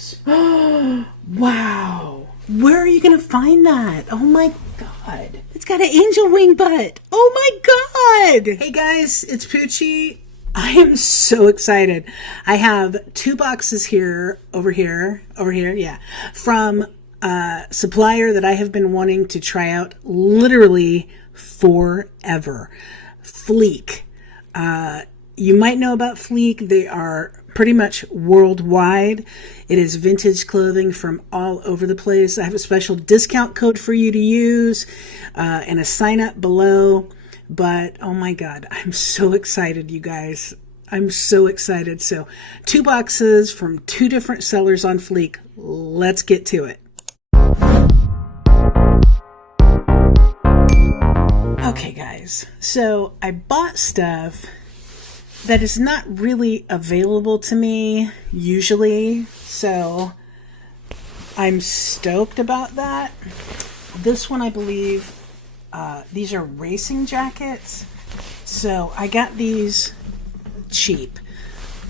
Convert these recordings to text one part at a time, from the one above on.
guys. Wow. Where are you going to find that? Oh my God. It's got an angel wing butt. Oh my God. Hey guys, it's Poochie. I am so excited. I have 2 boxes over here, yeah, from a supplier that I have been wanting to try out literally forever. Fleek. You might know about Fleek. They are pretty much worldwide. It is vintage clothing from all over the place. I have a special discount code for you to use and a sign up below. But oh my God, I'm so excited, you guys. I'm so excited. So 2 boxes from 2 different sellers on Fleek. Let's get to it. Okay, guys. So I bought stuff that is not really available to me usually. So I'm stoked about that. This one, I believe, these are racing jackets. So I got these cheap,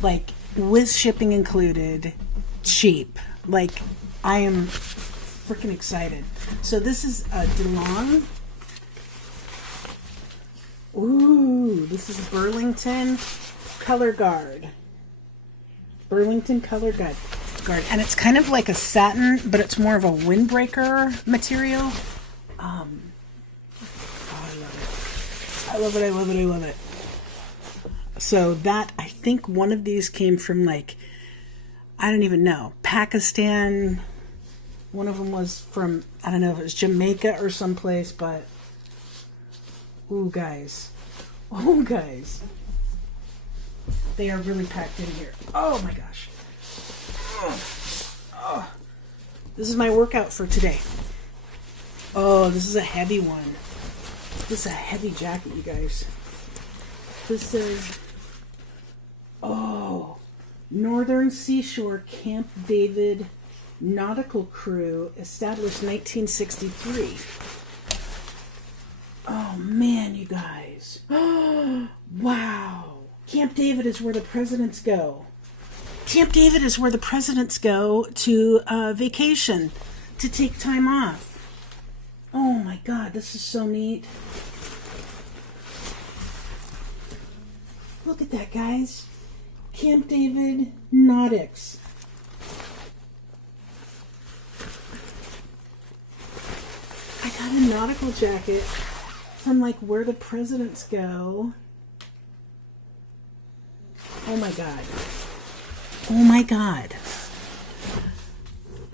like with shipping included, cheap. Like, I am freaking excited. So this is a DeLong. Ooh, this is Burlington Color Guard. Burlington Color Guard. And it's kind of like a satin, but it's more of a windbreaker material. Oh, I love it. I love it. I love it. So that, I think one of these came from, like, I don't even know, Pakistan. One of them was from, I don't know if it was Jamaica or someplace, but ooh, guys. Oh, guys. They are really packed in here. Oh, my gosh. Oh. This is my workout for today. Oh, this is a heavy one. This is a heavy jacket, you guys. This is, oh, Northern Seashore Camp David Nautical Crew, established 1963. Oh, man, you guys. Wow. Camp David is where the presidents go. Camp David is where the presidents go to vacation, to take time off. Oh, my God, this is so neat. Look at that, guys. Camp David Nautics. I got a nautical jacket from, like, where the presidents go. Oh my God. Oh my God.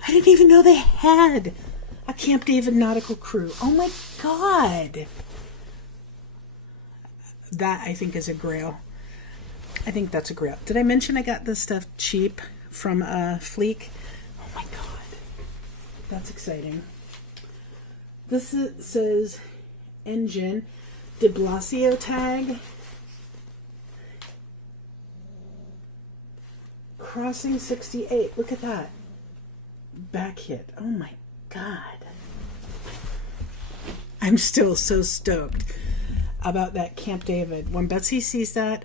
I didn't even know they had a Camp David Nautical Crew. Oh my God. That, I think, is a grail. I think that's a grail. Did I mention I got this stuff cheap from Fleek? Oh my God. That's exciting. This says Engine de Blasio tag. Crossing 68. Look at that. Back hit. Oh my God. I'm still so stoked about that Camp David. When Betsy sees that,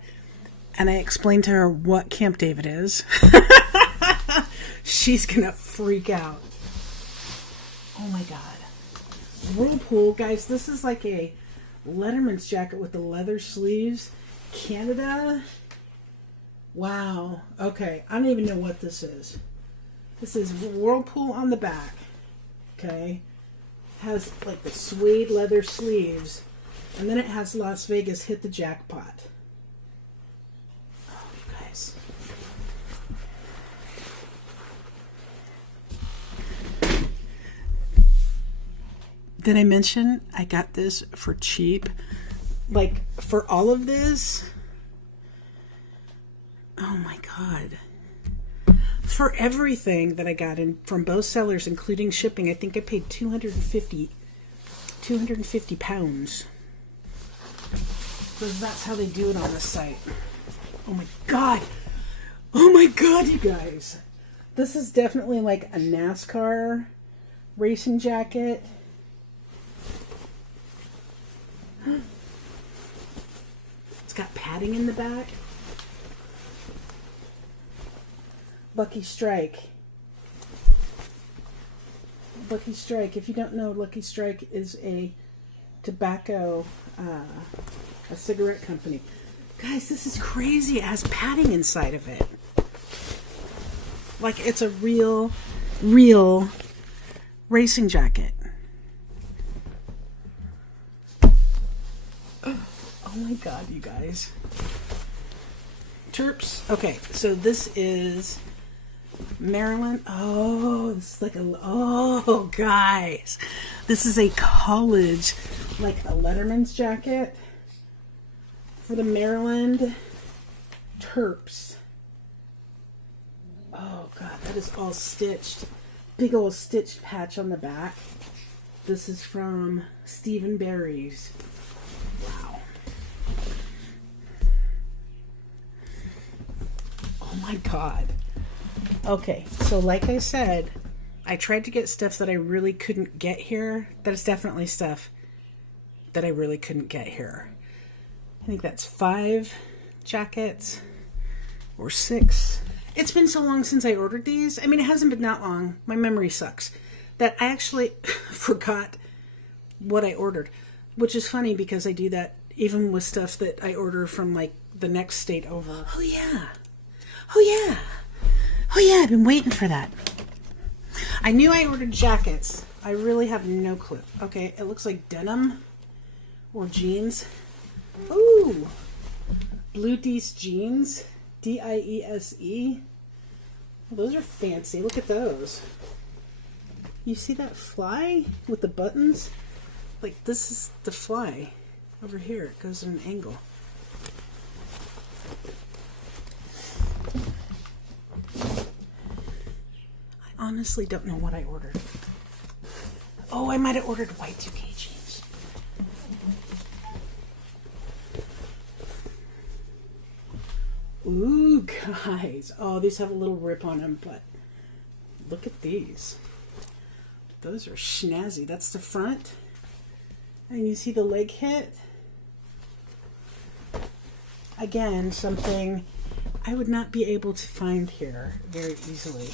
and I explain to her what Camp David is, she's gonna freak out. Oh my God. Whirlpool, guys, this is like a Letterman's jacket with the leather sleeves. Canada. Wow. Okay, I don't even know what this is. This is Whirlpool on the back. Okay. Has like the suede leather sleeves. And then it has Las Vegas hit the jackpot. Oh, you guys. Did I mention I got this for cheap? Like, for all of this? Oh my God. For everything that I got in from both sellers, including shipping, I think I paid 250 pounds. Because that's how they do it on the site. Oh my God. Oh my God, you guys. This is definitely like a NASCAR racing jacket. It's got padding in the back. Lucky Strike. Lucky Strike. If you don't know, Lucky Strike is a tobacco, a cigarette company. Guys, this is crazy. It has padding inside of it. Like it's a real racing jacket. Oh my God, you guys. Terps. Okay, so this is Maryland. Oh, this is like oh, guys. This is a college, like a Letterman's jacket for the Maryland Terps. Oh God, that is all stitched. Big old stitched patch on the back. This is from Stephen Barry's. Wow. Oh my God. Okay, so like I said, I tried to get stuff that I really couldn't get here. That is definitely stuff that I really couldn't get here. I think that's 5 jackets or 6. It's been so long since I ordered these. I mean, it hasn't been that long. My memory sucks. That I actually forgot what I ordered, which is funny because I do that even with stuff that I order from like the next state over. Oh yeah. Oh yeah. Oh yeah, I've been waiting for that. I knew I ordered jackets. I really have no clue. Okay, it looks like denim or jeans. Ooh. Blue Diese jeans. D-I-E-S-E. Those are fancy. Look at those. You see that fly with the buttons? Like this is the fly over here. It goes at an angle. I honestly don't know what I ordered. Oh, I might have ordered Y2K jeans. Ooh, guys. Oh, these have a little rip on them, but look at these. Those are snazzy. That's the front. And you see the leg hit. Again, something I would not be able to find here very easily.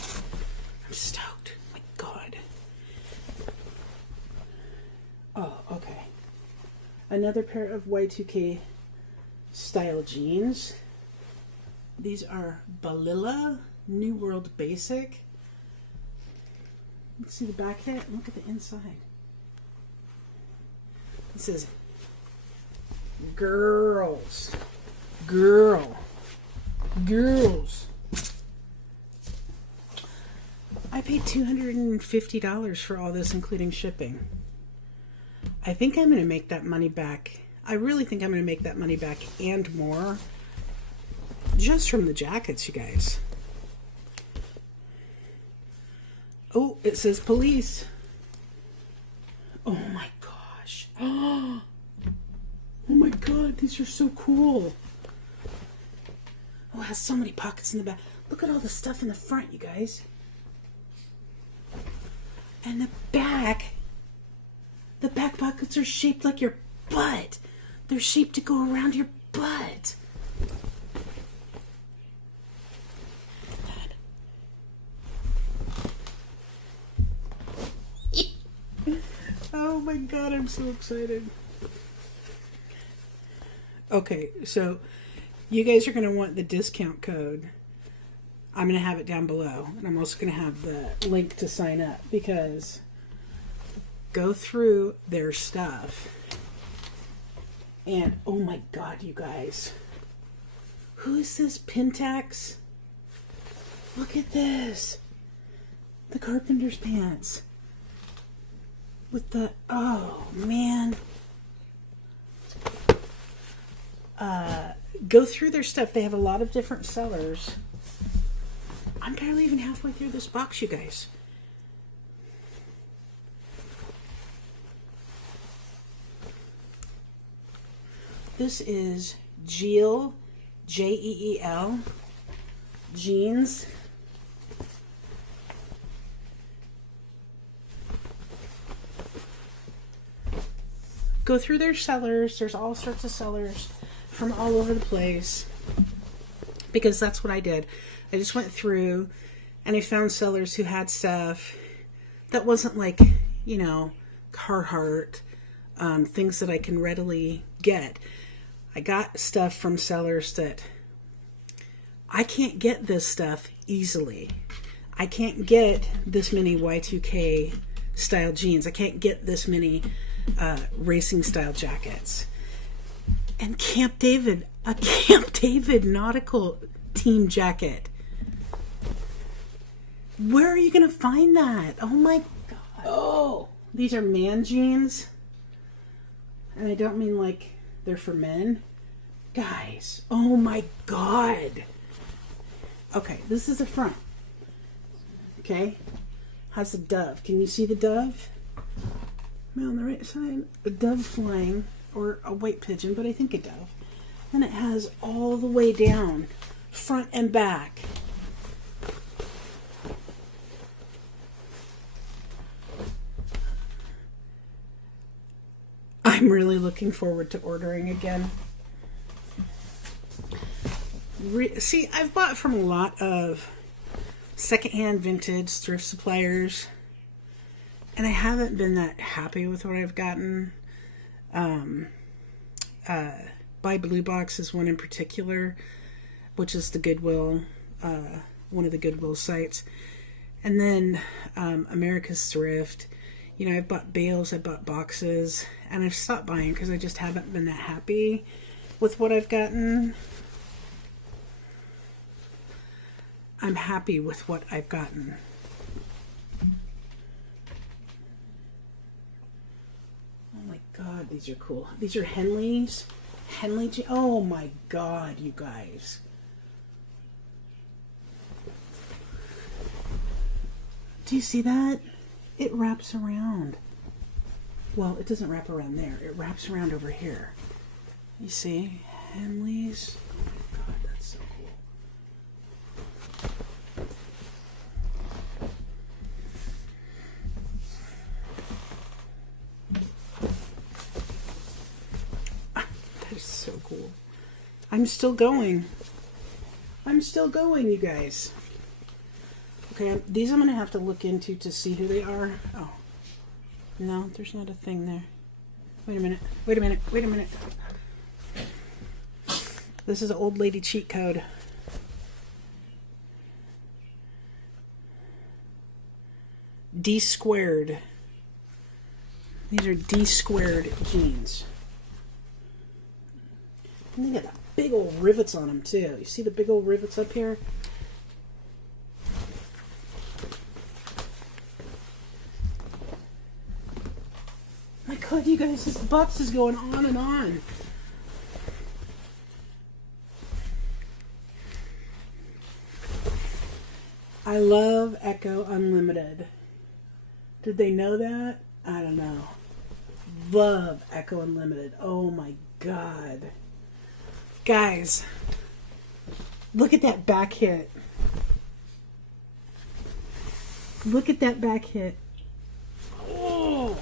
I'm stoked. My God. Oh, okay. Another pair of Y2K style jeans. These are Balilla New World Basic. Let's see the back hit. Look at the inside. It says girls. Girls. I paid $250 for all this, including shipping. I think I'm going to make that money back. I really think I'm going to make that money back and more. Just from the jackets, you guys. Oh, it says police. Oh my gosh. Oh my God, these are so cool. Oh, it has so many pockets in the back. Look at all the stuff in the front, you guys. And the back pockets are shaped like your butt. They're shaped to go around your butt. Oh my God, I'm so excited. Okay, so you guys are going to want the discount code. I'm going to have it down below. And I'm also going to have the link to sign up because go through their stuff. And oh my God, you guys. Who is this? Pentax? Look at this. The carpenter's pants. With the, oh man. Go through their stuff. They have a lot of different sellers. I'm barely even halfway through this box, you guys. This is Jeel, Jeel, jeans. Go through their sellers. There's all sorts of sellers from all over the place. Because that's what I did. I just went through and I found sellers who had stuff that wasn't like, you know, Carhartt, things that I can readily get. I got stuff from sellers that I can't get this stuff easily. I can't get this many Y2K style jeans. I can't get this many racing style jackets. And Camp David, a Camp David nautical team jacket. Where are you going to find that? Oh my God. Oh, these are man jeans. And I don't mean like they're for men. Guys, oh my God. Okay, this is the front. Okay, has a dove. Can you see the dove? On the right side, a dove flying, or a white pigeon, but I think a dove. And it has all the way down, front and back. I'm really looking forward to ordering again. See, I've bought from a lot of secondhand, vintage, thrift suppliers, and I haven't been that happy with what I've gotten. Buy Blue Box is one in particular, which is the Goodwill, one of the Goodwill sites. And then America's Thrift. You know, I've bought bales, I've bought boxes, and I've stopped buying because I just haven't been that happy with what I've gotten. I'm happy with what I've gotten. Oh my God, these are cool. These are Henleys. Oh my God, you guys. Do you see that? It wraps around. Well, it doesn't wrap around there. It wraps around over here. You see? Henleys. Oh my God, that's so cool. That is so cool. I'm still going. You guys. Okay, these I'm going to have to look into to see who they are. Oh, no, there's not a thing there. Wait a minute. This is an old lady cheat code. D squared. These are D squared jeans. And they got big old rivets on them too. You see the big old rivets up here? My God, you guys, this box is going on and on. I love Ecko Unlimited. Did they know that? I don't know. Love Ecko Unlimited. Oh my God. Guys, look at that back hit. Look at that back hit. Oh!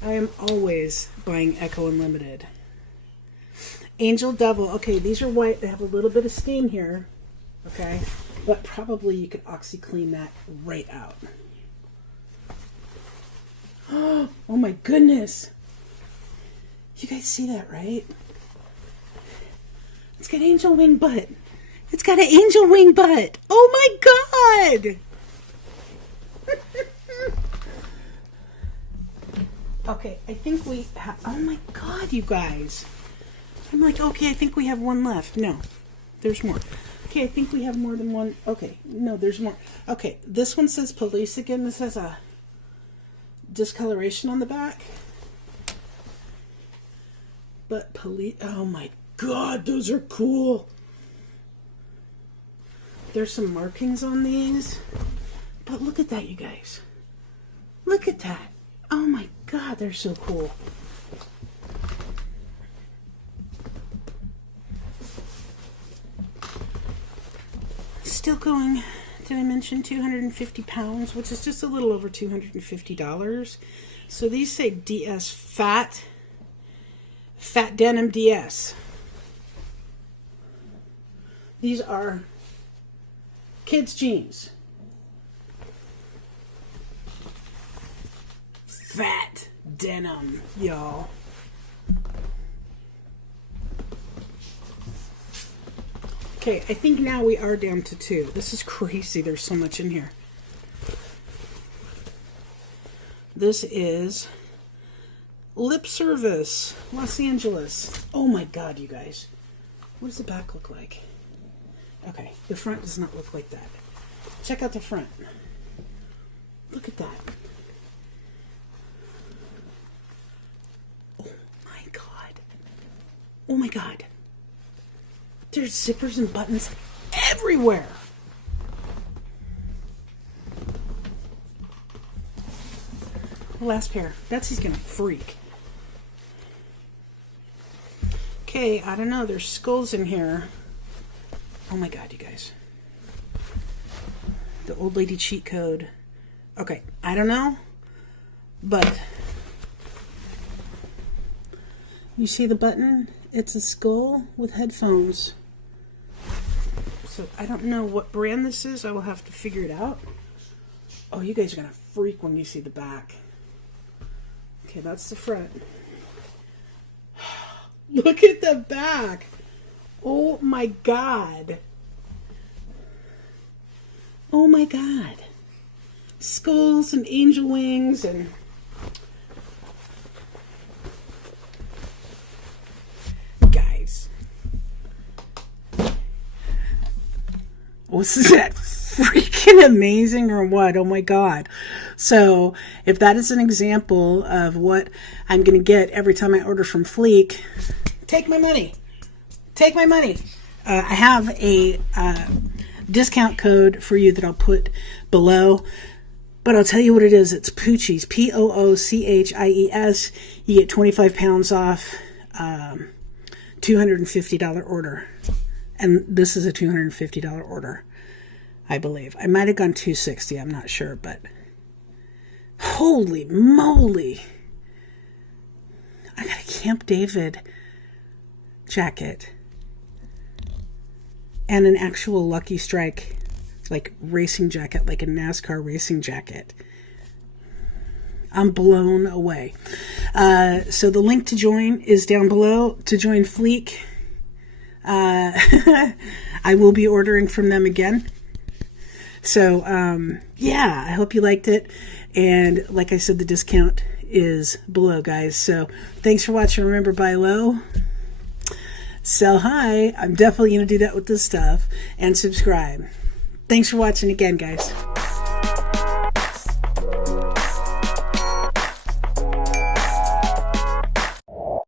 I am always buying Ecko Unlimited. Angel Devil. Okay, these are white. They have a little bit of stain here. Okay, but probably you could OxiClean that right out. Oh my goodness. You guys see that, right? It's got angel wing butt. It's got an angel wing butt. Oh my God. Okay, I think we have, oh my God, you guys. I'm like, okay, I think we have one left. No, there's more. Okay, I think we have more than one. Okay, no, there's more. Okay, this one says police again. This has a discoloration on the back. But police, oh my God, those are cool. There's some markings on these. But look at that, you guys. Look at that. Oh my God, they're so cool. Still going. Did I mention 250 pounds, which is just a little over $250. So these say DS Fat Denim DS. These are Kids jeans. Fat denim, y'all. Okay, I think now we are down to 2. This is crazy. There's so much in here. This is Lip Service, Los Angeles. Oh my God, you guys. What does the back look like? Okay, the front does not look like that. Check out the front. Look at that. Oh my God. Oh my God. There's zippers and buttons everywhere. Last pair. Betsy's gonna freak. Okay, I don't know. There's skulls in here. Oh my God, you guys. The old lady cheat code. Okay, I don't know, but you see the button? It's a skull with headphones. So I don't know what brand this is. I will have to figure it out. Oh, you guys are gonna freak when you see the back. Okay, that's the front. Look at the back. Oh my God. Oh my God. Skulls and angel wings and... Guys. Was that freaking amazing or what? Oh my God. So if that is an example of what I'm going to get every time I order from Fleek, take my money. Take my money. I have a discount code for you that I'll put below, but I'll tell you what it is. It's Poochies, P-O-O-C-H-I-E-S. You get 25 pounds off, $250 order. And this is a $250 order, I believe. I might have gone $260. I'm not sure, but holy moly. I got a Camp David jacket and an actual Lucky Strike like racing jacket, like a NASCAR racing jacket. I'm blown away. So the link to join is down below to join Fleek. I will be ordering from them again. So yeah, I hope you liked it. And like I said, the discount is below, guys. So thanks for watching. Remember, buy low, sell high. I'm definitely going to do that with this stuff. And subscribe. Thanks for watching again, guys.